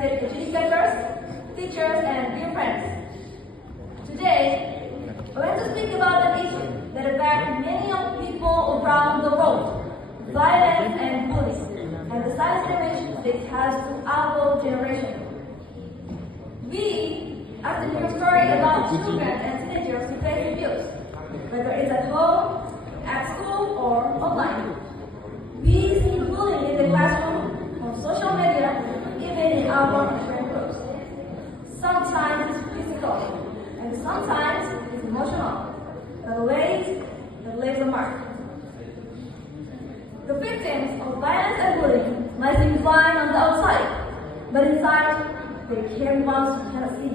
respected educators, teachers, and dear friends. Today, I want to speak about an issue that affects many of people around the world, violence and bullying, and the silent damage it has to our generation. We ask to hear a story about children and teenagers who face abuse, whether it's at home, at school, or online. We see bullying in the classroom, on social media, even in our friend groups. Sometimes it's physical, and sometimes it's emotional, but always it leaves a mark. The victims of violence and bullying might seem fine on the outside, but inside they carry wounds we cannot see.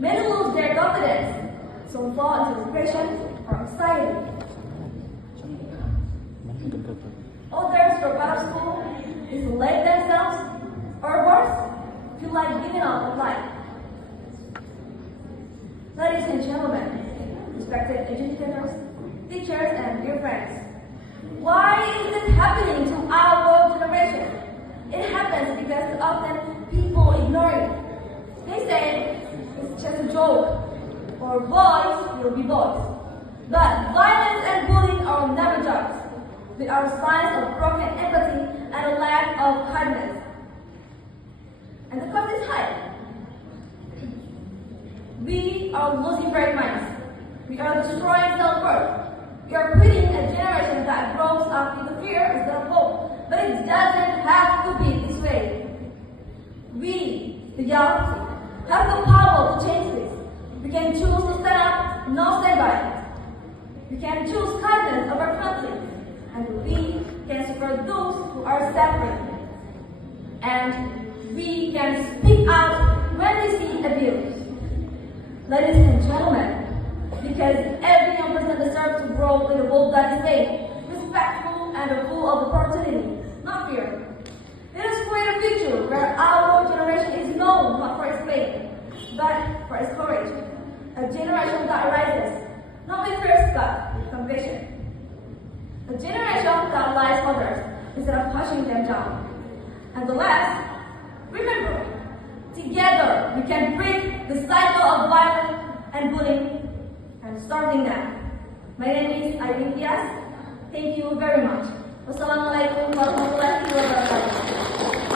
Many lose their confidence, some fall into depression or anxiety. Others drop out of school, isolate themselves, or worse, feel like giving up on life. Ladies and gentlemen, respected educators, teachers, and dear friends, why is it happening to our generation? It happens because often people ignore it. They say it's just a joke, or boys will be boys. But violence and bullying are never jokes. They are signs of broken empathy and a lack of kindness. And the cost is high. We are losing great minds. We are destroying self-worth. We are creating a generation that grows up with fear instead of hope. But it doesn't have to be this way. We, the young, have the power to change this. We can choose to stand up, not stand by. We can choose kindness over conflict. And we can support those who are suffering. And we can speak out when we see abuse. Ladies and gentlemen, because every young person deserves to grow in a world that is safe, respectful, and full of opportunity, not fear. Let us create a future where our generation is known not for its fame, but for its courage. A generation that rises, not with fear, but with conviction. A generation that lies others instead of pushing them down. And the last, remember, together we can break the cycle of violence and bullying and starting now. My name is Irene Diaz. Thank you very much. Wassalamualaikum warahmatullahi wabarakatuh.